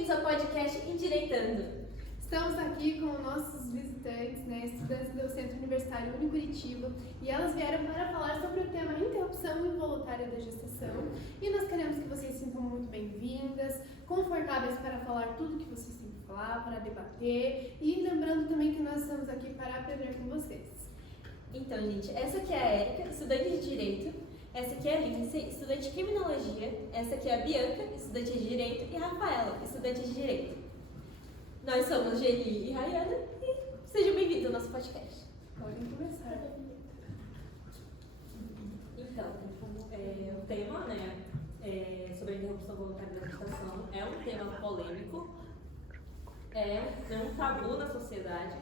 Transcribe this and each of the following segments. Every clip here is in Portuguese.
bem-vindos ao podcast Endireitando. Estamos aqui com nossos visitantes, estudantes do Centro Universitário Unicuritiba, e elas vieram para falar sobre o tema interrupção involuntária da gestação. E nós queremos que vocês se sintam muito bem-vindas, confortáveis para falar tudo que vocês têm que falar, para debater, e lembrando também que nós estamos aqui para aprender com vocês. Então, gente, essa aqui é a Érica, estudante de Direito. Essa aqui é a Lindsay, estudante de Criminologia. Essa aqui é a Bianca, estudante de Direito. E a Rafaela, estudante de Direito. Nós somos Geni e Rayana e sejam bem-vindos ao nosso podcast. Podem começar. Então, o tema, sobre a interrupção voluntária da gestação é um tema polêmico, é um tabu na sociedade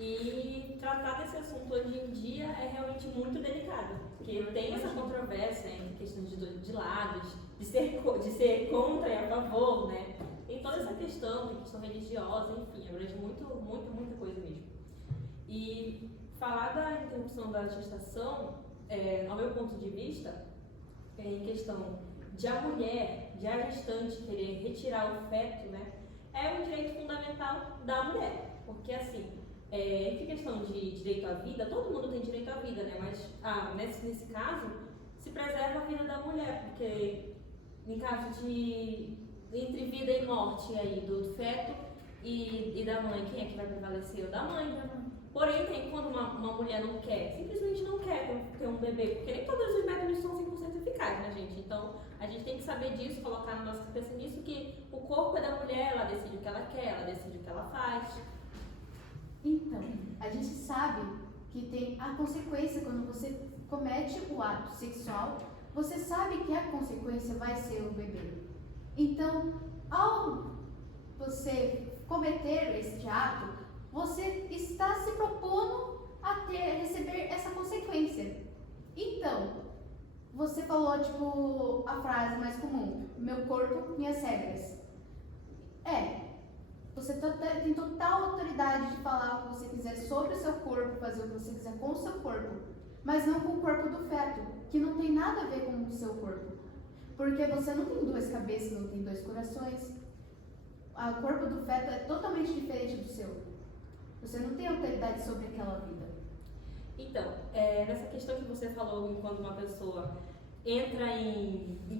e tratar desse assunto hoje em dia é realmente muito delicado, porque tem essa controvérsia entre questões de lados, de ser contra e a favor, né? Tem toda essa questão, tem questão religiosa, enfim, abrange muita coisa mesmo. E falar da interrupção da gestação, ao meu ponto de vista, em questão de a mulher, de a gestante querer retirar o feto, né, é um direito fundamental da mulher. Porque assim, entre questão de direito à vida, todo mundo tem direito à vida, né, mas nesse caso, se preserva a vida da mulher, porque em caso entre vida e morte aí, do feto e da mãe, quem é que vai prevalecer? O da mãe. Porém, tem quando uma mulher não quer, simplesmente não quer ter um bebê, porque nem todos os métodos são 100% eficazes, né, gente? Então, a gente tem que saber disso, colocar na nossa cabeça nisso, que o corpo é da mulher, ela decide o que ela quer, ela decide o que ela faz. Então, a gente sabe que tem a consequência quando você comete o ato sexual, você sabe que a consequência vai ser o bebê. Então, ao você cometer este ato, você está se propondo a receber essa consequência. Então, você falou, a frase mais comum, meu corpo, minhas regras. Você tem total autoridade de falar o que você quiser sobre o seu corpo, fazer o que você quiser com o seu corpo, mas não com o corpo do feto, que não tem nada a ver com o seu corpo. Porque você não tem duas cabeças, não tem dois corações. O corpo do feto é totalmente diferente do seu. Você não tem autoridade sobre aquela vida. Então, nessa questão que você falou, quando uma pessoa entra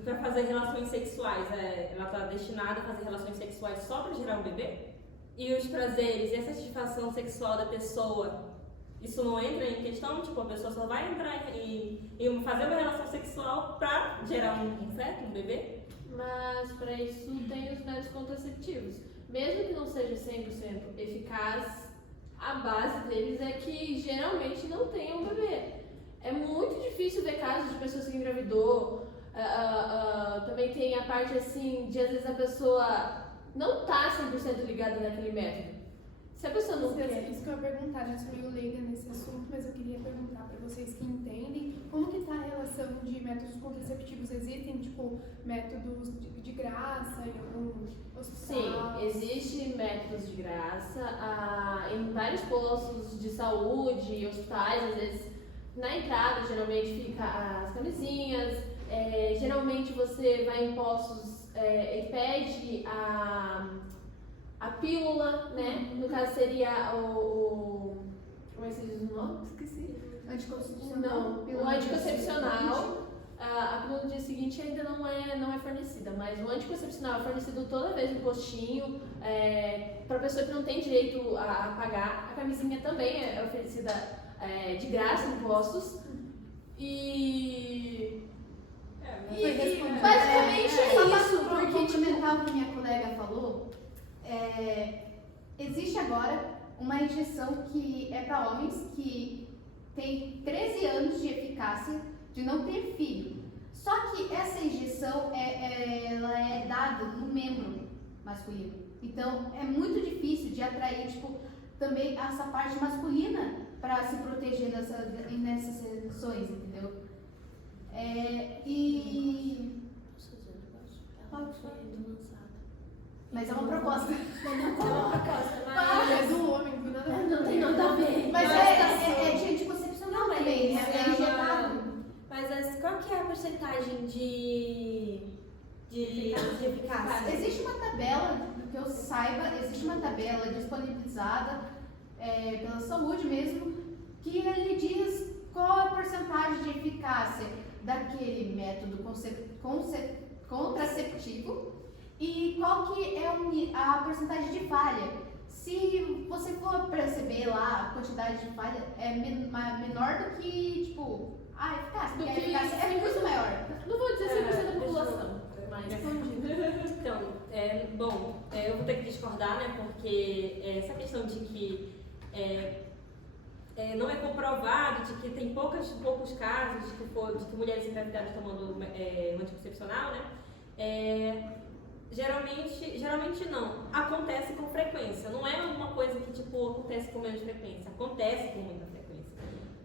para fazer relações sexuais, ela está destinada a fazer relações sexuais só para gerar um bebê? E os prazeres e a satisfação sexual da pessoa, isso não entra em questão? Tipo, a pessoa só vai entrar em fazer uma relação sexual para gerar um feto, um bebê? Mas para isso tem os métodos contraceptivos. Mesmo que não seja 100% eficaz, a base deles é que geralmente não tenham um bebê. É muito difícil ver casos de pessoas que engravidou. Também tem a parte assim de às vezes a pessoa não tá 100% ligada naquele método. Se a pessoa não quer... Isso que eu ia perguntar, eu sou meio leiga nesse assunto, mas eu queria perguntar para vocês que entendem como que tá a relação de métodos contraceptivos. Existem, métodos de graça em algum hospital? Sim, existem métodos de graça em vários postos de saúde, hospitais, às vezes na entrada geralmente fica as camisinhas, geralmente você vai em postos e pede a pílula, né? No caso seria como é que se diz o nome? Esqueci. Anticoncepcional? Não, o anticoncepcional. A pílula no dia seguinte ainda não é fornecida, mas o anticoncepcional é fornecido toda vez no postinho, para pessoa que não tem direito a pagar. A camisinha também é oferecida de graça em postos. E basicamente é isso. Para complementar o que minha colega falou, existe agora uma injeção que é para homens que tem 13 anos de eficácia de não ter filho. Só que essa injeção ela é dada no membro masculino. Então é muito difícil de atrair também essa parte masculina para se proteger nessas sessões, entendeu? Mas é uma proposta. É do homem, não tem nada a ver. Não tem nada a ver. Mas é de anticoncepcional também, é injetado. Mas qual que é a porcentagem de eficácia? Existe uma tabela que eu saiba, existe uma tabela disponibilizada pela saúde mesmo, que ele diz qual é a porcentagem de eficácia daquele método contraceptivo e qual que é a porcentagem de falha. Se você for perceber lá, a quantidade de falha é menor do que, tipo, a eficácia, porque a eficácia é muito maior. Não vou dizer 100% da população, mas Então, bom, eu vou ter que discordar, né? Porque essa questão de que não é comprovado, de que tem poucos casos de que mulheres engravidadas tomando anticoncepcional, né? Geralmente não. Acontece com frequência. Não é uma coisa que tipo acontece com menos frequência. Acontece com muita frequência.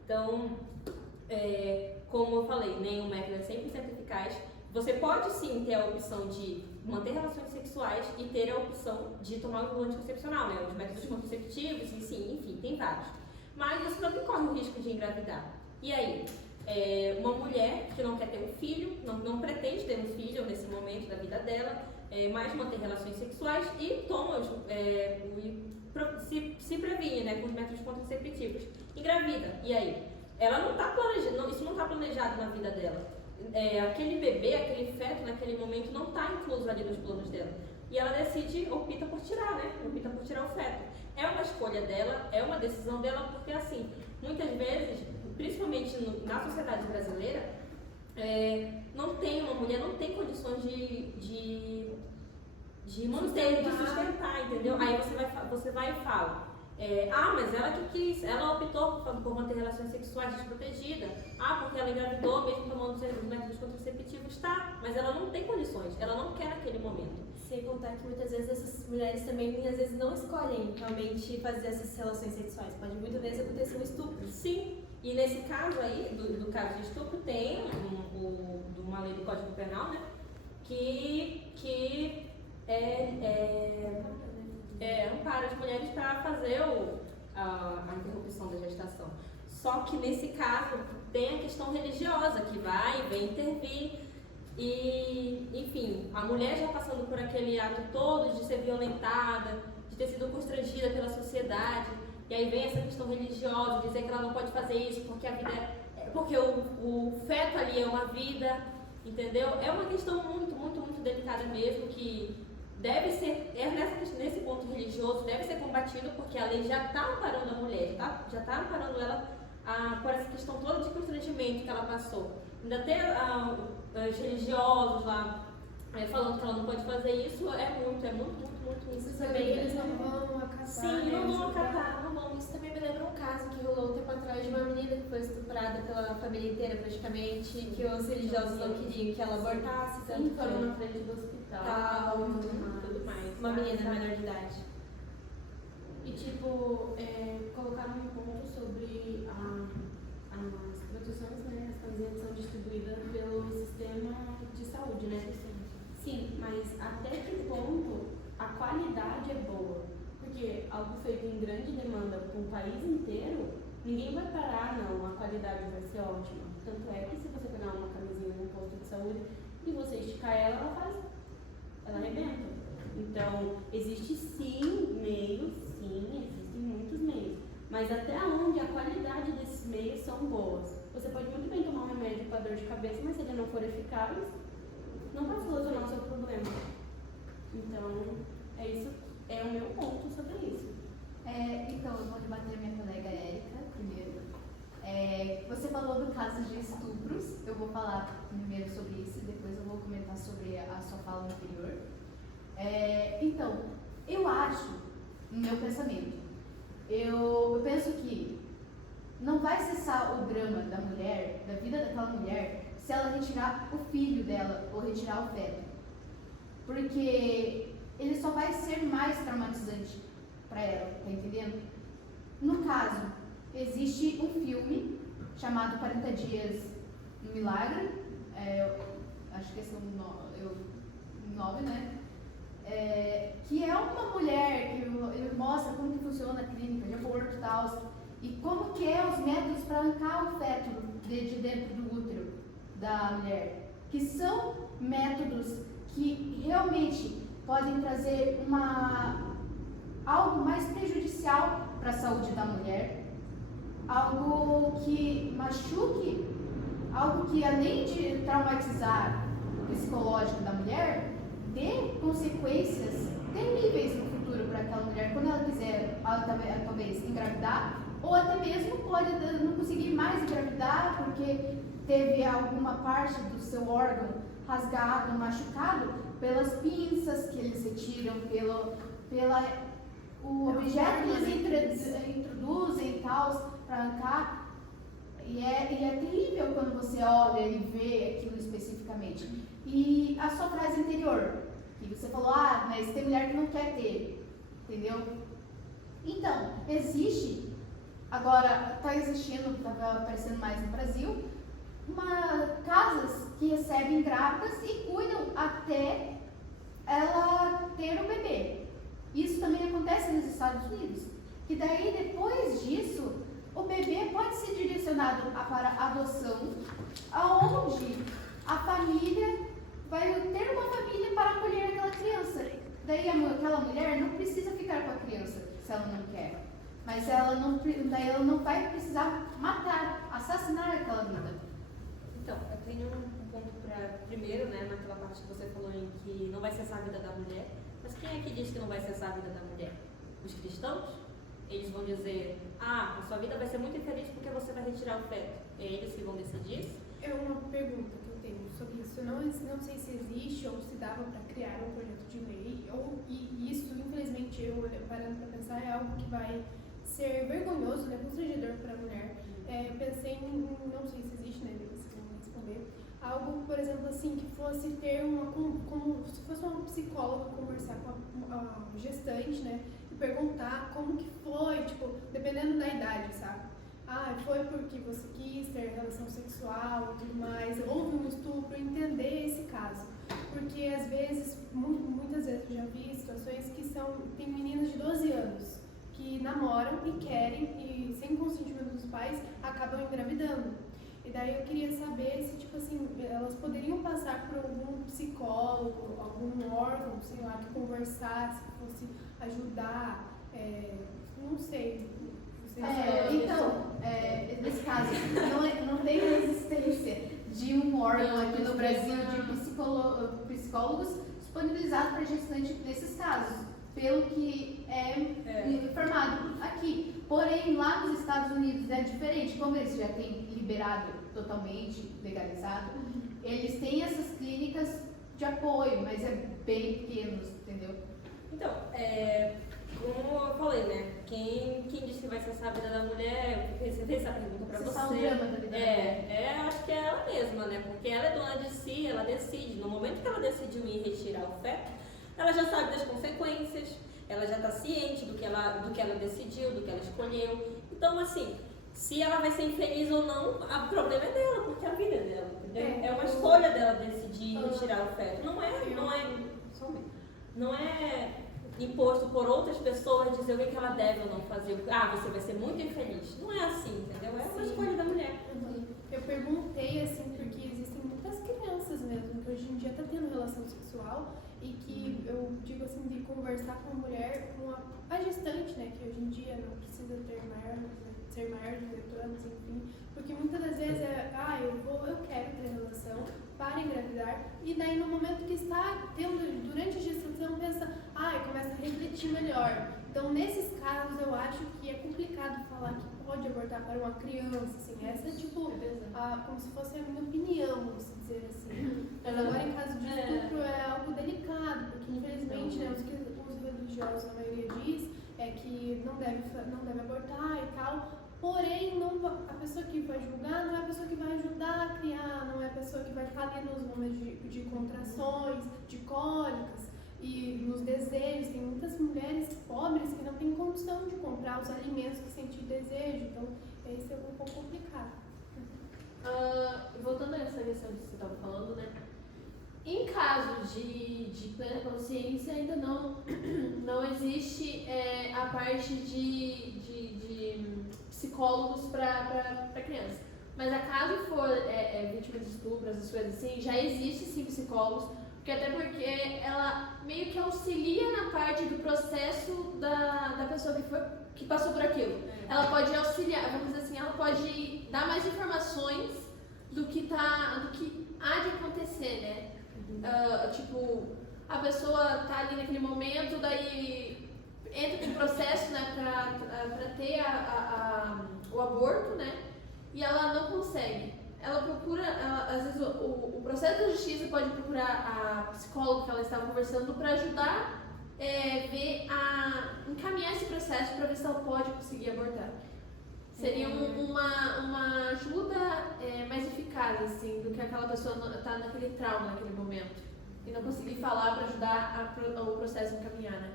Então, como eu falei, nenhum método é 100% eficaz. Você pode sim ter a opção de manter relações sexuais e ter a opção de tomar o anticoncepcional, né? Os métodos contraceptivos, enfim, tem vários. Mas você também corre o risco de engravidar. E aí? Uma mulher que não quer ter um filho, não pretende ter um filho nesse momento da vida dela, mas manter relações sexuais e toma se previne, né, com os métodos contraceptivos. Engravida. E aí? Ela não está planejando, isso não está planejado na vida dela. Aquele bebê, aquele feto naquele momento não está incluso ali nos planos dela. E ela opta por tirar, né? Opta por tirar o feto. É uma escolha dela, é uma decisão dela, porque assim, muitas vezes, principalmente na sociedade brasileira, uma mulher não tem condições de manter, de sustentar, entendeu? Aí você vai e fala, mas ela que quis, ela optou por manter relações sexuais desprotegida, porque ela engravidou mesmo tomando os métodos contraceptivos, tá, mas ela não tem condições, ela não quer naquele momento. Sem contar que muitas vezes essas mulheres também, às vezes, não escolhem realmente fazer essas relações sexuais. Pode muitas vezes acontecer um estupro. Sim, e nesse caso aí, do caso de estupro, tem uma lei do Código Penal, né, que ampara as mulheres para fazer a interrupção da gestação. Só que nesse caso tem a questão religiosa que vem intervir. E, enfim, a mulher já passando por aquele ato todo de ser violentada, de ter sido constrangida pela sociedade, e aí vem essa questão religiosa, dizer que ela não pode fazer isso porque a vida porque o feto ali é uma vida, entendeu? É uma questão muito, muito, muito delicada mesmo, que deve ser, nesse ponto religioso, deve ser combatido, porque a lei já está amparando a mulher, já está amparando ela por essa questão toda de constrangimento que ela passou. Ainda tem os religiosos lá falando que ela não pode fazer isso, é muito isso. Isso também eles não vão acatar. Sim, não vão acatar, não vão. Isso também me lembra um caso que rolou um tempo atrás de uma menina que foi estuprada pela família inteira praticamente, que os religiosos não queriam que ela abortasse, tanto foram que na frente do hospital, tudo mais. uma menina menor de idade. E tipo, colocaram um ponto sobre as produções, né, as camisetas são distribuídas pelo sistema de saúde, né? Sim, mas até que ponto a qualidade é boa? Porque algo feito em grande demanda para um país inteiro, ninguém vai parar, não, a qualidade vai ser ótima. Tanto é que se você pegar uma camisinha no posto de saúde e você esticar ela arrebenta. Então, existe sim meios, existem muitos meios, mas até onde a qualidade desses meios são boas. Você pode muito bem tomar um remédio para dor de cabeça, mas se ele não for eficaz, não vai solucionar o seu problema. Então, isso é o meu ponto sobre isso. Então, eu vou debater minha colega Érica primeiro. Você falou do caso de estupros, eu vou falar primeiro sobre isso e depois eu vou comentar sobre a sua fala anterior. Então, eu acho, no meu pensamento, eu penso que não vai cessar o drama da mulher, da vida daquela mulher, se ela retirar o filho dela ou retirar o feto. Porque ele só vai ser mais traumatizante para ela, tá entendendo? No caso, existe um filme chamado 40 Dias no Milagre, acho que esse é o nome, né? Que é uma mulher que ele mostra como que funciona a clínica de aborto e tal, e como que é os métodos para arrancar o feto de dentro do útero da mulher, que são métodos que realmente podem trazer algo mais prejudicial para a saúde da mulher, algo que machuque, algo que além de traumatizar o psicológico da mulher, dê consequências terríveis no futuro para aquela mulher, quando ela quiser talvez engravidar, ou até mesmo pode não conseguir mais engravidar porque teve alguma parte do seu órgão rasgado, machucado pelas pinças que eles retiram, o objeto que eles introduzem e tal, para arrancar. E é terrível quando você olha e vê aquilo especificamente. E a sua frase anterior, que você falou, mas tem mulher que não quer ter, entendeu? Então, existe, agora está existindo, está aparecendo mais no Brasil, casas que recebem grávidas e cuidam até ela ter o bebê. Isso também acontece nos Estados Unidos. Que daí, depois disso, o bebê pode ser direcionado para adoção, aonde a família vai ter uma família para acolher aquela criança. Daí aquela mulher não precisa ficar com a criança se ela não quer. Mas daí ela não vai precisar matar, assassinar aquela vida. Então, eu tenho um ponto para primeiro, né, naquela parte que você falou em que não vai cessar a vida da mulher. Mas quem é que diz que não vai cessar a vida da mulher? Os cristãos? Eles vão dizer, a sua vida vai ser muito infeliz porque você vai retirar o feto. É eles que vão decidir isso? É uma pergunta que eu tenho sobre isso. Eu não sei se existe ou se dava para criar um projeto de lei, e isso, infelizmente, eu parando para pensar, é algo que vai ser vergonhoso, né, constrangedor para a mulher. Eu pensei em, não sei se existe, né, você vai responder, algo, por exemplo, assim, que fosse ter como se fosse uma psicóloga conversar com a gestante, né, e perguntar como que foi, tipo, dependendo da idade, sabe? Foi porque você quis ter relação sexual e tudo mais, houve um estupro, entender esse caso. Porque às vezes, muitas vezes eu já vi situações que tem meninas de 12 anos que namoram e querem, e sem consentimento dos pais, acabam engravidando. E daí eu queria saber se, tipo assim, elas poderiam passar por algum psicólogo, algum órgão, sei lá, que conversasse, que fosse ajudar, não sei. Nesse caso, não tem a existência de um órgão aqui no Brasil de psicólogos disponibilizados para gestante nesses casos, pelo que é informado aqui. Porém, lá nos Estados Unidos é diferente, como eles já têm liberado totalmente, legalizado, eles têm essas clínicas de apoio, mas é bem pequenos, entendeu? Então, como eu falei, né? Quem disse que vai cessar a vida da mulher, eu recebi essa pergunta pra você. O drama da vida da mulher. Acho que é ela mesma, né? Porque ela é dona de si, ela decide. No momento que ela decidiu ir retirar o feto, ela já sabe das consequências, ela já está ciente do que ela decidiu, do que ela escolheu. Então, assim, se ela vai ser infeliz ou não, o problema é dela, porque a vida é dela, entendeu? É uma escolha dela decidir retirar o feto. Não é imposto por outras pessoas dizer o que ela deve ou não fazer. Você vai ser muito infeliz. Não é assim, entendeu? É uma escolha da mulher. Eu perguntei, assim, porque existem muitas crianças mesmo que hoje em dia estão tendo relação sexual e que eu digo assim, de conversar com a mulher, com a gestante, né, que hoje em dia não precisa ser maior de 18 anos, enfim, porque muitas das vezes eu quero ter relação para engravidar, e daí no momento que está tendo, durante a gestação, pensa, começa a refletir melhor. Então, nesses casos, eu acho que é complicado falar que pode abortar para uma criança, assim, essa é tipo, como se fosse a minha opinião, vamos dizer assim. Mas agora, em caso de estupro, é algo delicado, porque infelizmente, né, os religiosos, a maioria diz, que não deve abortar e tal. Porém, a pessoa que vai julgar não é a pessoa que vai ajudar a criar, não é a pessoa que vai estar ali nos momentos de contrações, de cólicas e nos desejos. Tem muitas mulheres pobres que não têm condição de comprar os alimentos que sentem desejo, então isso é um pouco complicado. Voltando a essa questão que você estava falando, né? Em casos de plena consciência, ainda não existe a parte de psicólogos para criança. Mas caso for vítima de estupro, essas coisas assim, já existe sim psicólogos, até porque ela meio que auxilia na parte do processo da pessoa que passou por aquilo. Ela pode auxiliar, vamos dizer assim, ela pode dar mais informações do que há de acontecer, né? Tipo, a pessoa tá ali naquele momento, daí entra no processo, né, pra ter o aborto, né? E ela não consegue. Ela procura, às vezes o processo da justiça pode procurar a psicóloga que ela estava conversando para ajudar encaminhar esse processo para ver se ela pode conseguir abortar. Seria uma ajuda mais eficaz, assim, do que aquela pessoa estar naquele trauma naquele momento e não conseguir falar para ajudar o processo a encaminhar, né?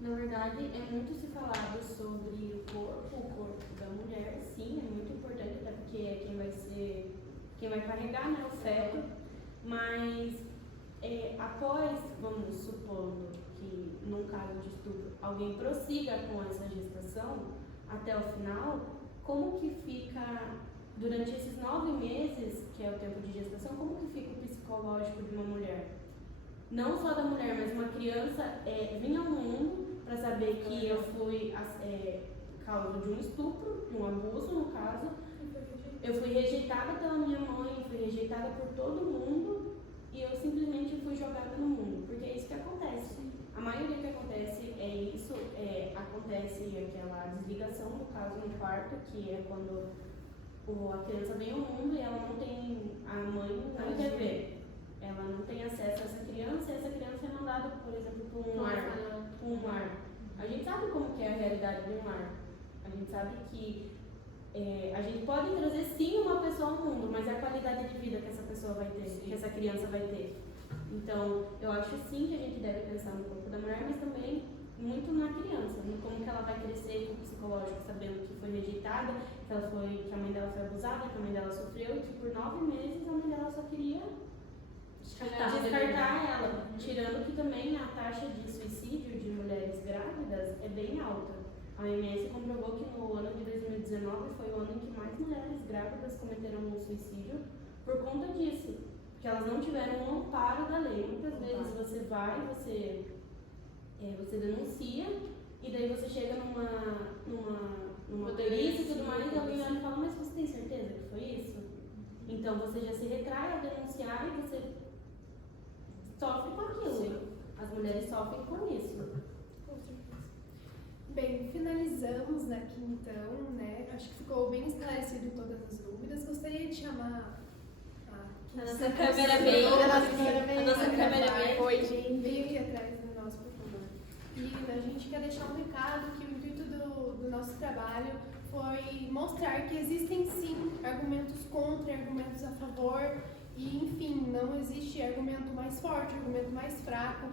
Na verdade, é muito se falado sobre o corpo da mulher, sim, é muito importante, até porque é quem vai carregar, né, o feto, mas após, vamos supondo que num caso de estupro, alguém prossiga com essa gestação até o final, como que fica, durante esses 9 meses, que é o tempo de gestação, como que fica o psicológico de uma mulher? Não só da mulher, mas uma criança vinha ao mundo para saber que eu fui causa de um estupro, de um abuso no caso. Eu fui rejeitada pela minha mãe, fui rejeitada por todo mundo e eu simplesmente fui jogada no mundo, porque é isso que acontece. A maioria que acontece é isso, acontece aquela desligação, no caso, no quarto, que é quando a criança vem ao mundo e ela não tem, a mãe não quer ver. Ela não tem acesso a essa criança e essa criança é mandada, por exemplo, para um lar. A gente sabe como que é a realidade de um lar. A gente sabe que a gente pode trazer sim uma pessoa ao mundo, mas é a qualidade de vida que essa pessoa vai ter, que essa criança vai ter. Então, eu acho sim que a gente deve pensar no corpo da mulher, mas também muito na criança, no como que ela vai crescer com o psicológico, sabendo que foi rejeitada, que a mãe dela foi abusada, que a mãe dela sofreu e que por 9 meses a mãe dela só queria descartar ela, tirando que também a taxa de suicídio de mulheres grávidas é bem alta. A OMS comprovou que no ano de 2019 foi o ano em que mais mulheres grávidas cometeram um suicídio por conta disso, que elas não tiveram um amparo da lei. Muitas vezes você vai, você denuncia e daí você chega numa perícia e tudo mais e alguém olha e fala, mas você tem certeza que foi isso? Então você já se retrai ao denunciar e você sofre com aquilo. Sim. As mulheres sofrem com isso. Com certeza. Bem, finalizamos aqui então, né? Acho que ficou bem esclarecido todas as dúvidas. Gostaria de chamar a nossa câmera bem. Oi, gente. Vem aqui atrás do nosso, por favor. E a gente quer deixar um recado que o intuito do nosso trabalho foi mostrar que existem sim argumentos contra e argumentos a favor. E, enfim, não existe argumento mais forte, argumento mais fraco.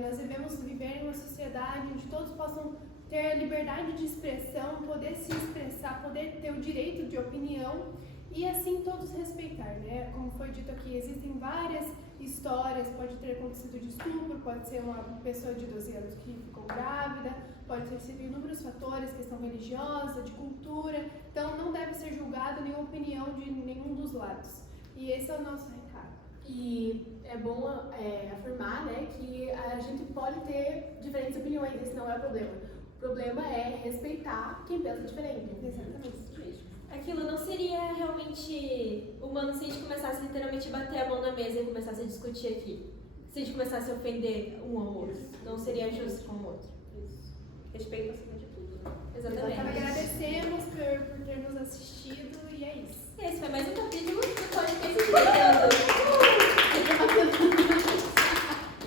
Nós devemos viver em uma sociedade onde todos possam ter a liberdade de expressão, poder se expressar, poder ter o direito de opinião e, assim, todos respeitar, né? Como foi dito aqui, existem várias histórias, pode ter acontecido de estupro, pode ser uma pessoa de 12 anos que ficou grávida, pode ter sido inúmeros fatores, questão religiosa, de cultura. Então, não deve ser julgado nenhuma opinião de nenhum dos lados. E esse é o nosso recado. E é bom afirmar, né, que a gente pode ter diferentes opiniões, esse não é o problema. O problema é respeitar quem pensa diferente. Exatamente. Aquilo não seria realmente humano se a gente começasse literalmente a bater a mão na mesa e começasse a discutir aqui. Se a gente começasse a ofender um ao outro. Não seria justo com o outro. Isso. Respeito acima de tudo. Exatamente. Agradecemos por ter nos assistido e é isso. Esse foi mais um